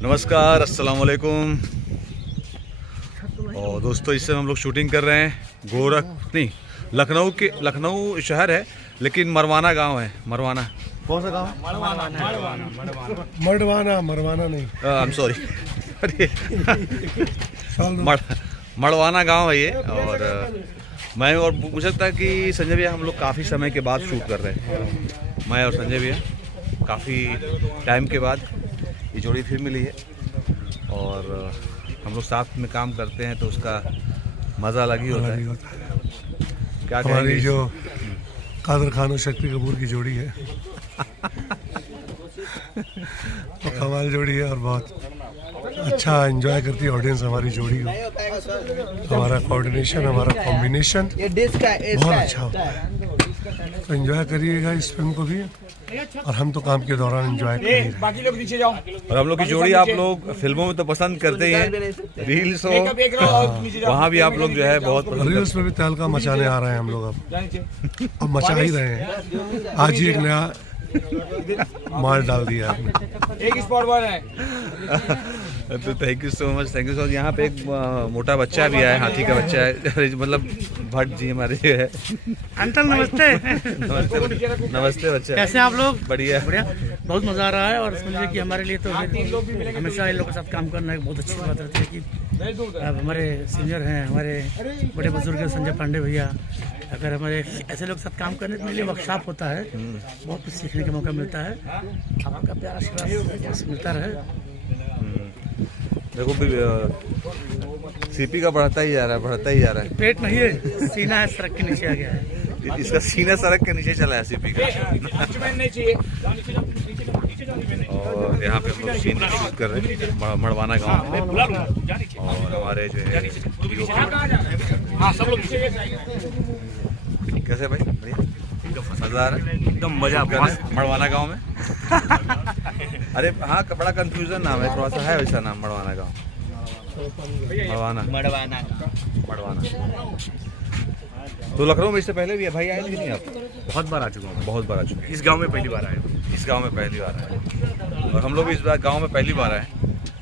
नमस्कार, अस्सलाम वालेकुम। और दोस्तों, इस समय हम लोग शूटिंग कर रहे हैं लखनऊ शहर है, लेकिन मरवाना गांव है। मरवाना कौन सा गांव है? मरवाना नहीं, आई एम सॉरी। मड़वाना गांव है ये। और मैं और मुझे लगता है कि संजय भैया हम लोग काफ़ी समय के बाद शूट कर रहे हैं। मैं और संजय भैया काफ़ी टाइम के बाद ये जोड़ी फिर मिली है और हम लोग साथ में काम करते हैं तो उसका मज़ा अलग ही होता है। क्या हमारी जो कादर खान और शक्ति कपूर की जोड़ी है वो कमाल जोड़ी है और बहुत अच्छा एंजॉय करती है ऑडियंस हमारी जोड़ी को। हमारा कोऑर्डिनेशन, हमारा कॉम्बिनेशन बहुत अच्छा होता है। तो एंजॉय करिएगा इस फिल्म को भी, और हम तो काम के दौरान एंजॉय करेंगे। बाकी लोग नीचे जाओ। और हम लोग की जोड़ी आप लोग फिल्मों में तो पसंद करते ही हैं, रील्स हो वहाँ भी आप लोग जो है बहुत रील्स में भी तहलका मचाने आ रहे हैं हम लोग। अब मचा ही रहे हैं। आज ही एक नया माल डाल दिया आपने। एक स्पॉट बॉल है। तो thank you so much, thank you so much. यहाँ पे एक मोटा बच्चा भी आया है, हाथी का बच्चा है। मतलब भट्ट जी हमारे जो है। अंकल नमस्ते। नमस्ते नमस्ते बच्चा, कैसे हैं आप लोग? बढ़िया बढ़िया, बहुत मज़ा आ रहा है। और समझिए कि हमारे लिए तो हमेशा इन लोगों के साथ काम करना एक बहुत अच्छी बात रहती है कि अब हमारे सीनियर हैं, हमारे बड़े बुजुर्ग हैं संजय पांडे भैया। अगर हमारे ऐसे लोग के साथ काम करने के लिए वर्कशॉप होता है, बहुत कुछ सीखने का मौका मिलता है। आपका प्यार आशीर्वाद मिलता रहे। देखो सीपी का बढ़ता ही जा रहा है। पेट नहीं है, सीना है, सड़क के नीचे आ गया है। इसका सीना सड़क के नीचे चला है सीपी का। नहीं चाहिए। और यहाँ पे हम लोग सीन शूट कर रहे हैं मड़वाना गांव में। और हमारे जो है सब लोग कैसे भाई, बढ़िया, मजा आ रहा है एकदम, मजा मड़वाना गांव में। अरे हाँ, बड़ा कंफ्यूजन नाम है, थोड़ा सा है वैसा नाम मड़वाना गांव। मड़वाना तो लखनऊ में इससे पहले भी है भाई, आए नहीं आप? बहुत बार आ चुका हूँ। बहुत बार आ चुके हैं। इस गांव में पहली बार आया हूँ। इस गांव में पहली बार आए और हम लोग भी इस बार गांव में पहली बार आए।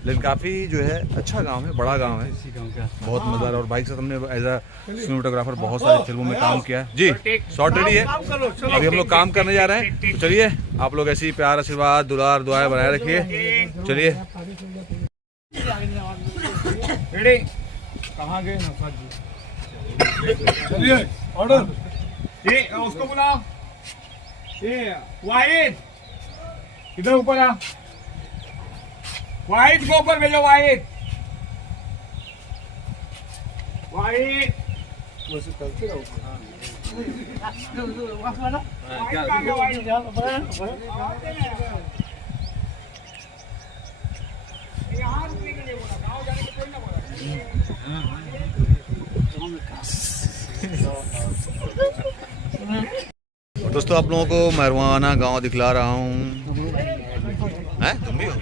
लेकिन काफ़ी जो है अच्छा गांव है, बड़ा गांव है, बहुत मज़ा आ रहा है। और बाइक से हमने एज अ सिनेमेटोग्राफर बहुत सारी फिल्मों में काम किया है। जी शॉर्ट रेडी है, अभी हम लोग काम करने जा रहे हैं। तो चलिए, आप लोग ऐसी प्यार, आशीर्वाद, दुलार, दुआएं बनाए रखिए। चलिए रेडी। कहाँ गए नौसाद जी? चलिए ऑर्डर। ये उसको बुलाओ। ये वाहिद इधर ऊपर आ। वाहिद को ऊपर भेजो। वाहिद दोस्तों, आप लोगों को मरवाना गांव दिखला रहा हूँ। हैं, तुम भी हो?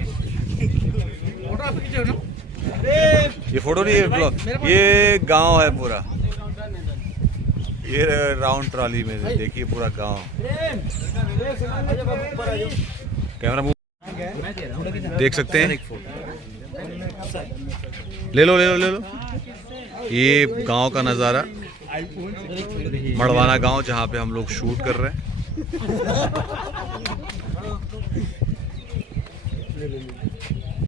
ये फोटो नहीं है, ब्लॉग। ये गांव है पूरा, ये राउंड ट्रॉली में देखिए पूरा गांव। कैमरा देख सकते हैं, ले लो। ये गांव का नज़ारा, मड़वाना गांव, जहां पे हम लोग शूट कर रहे हैं।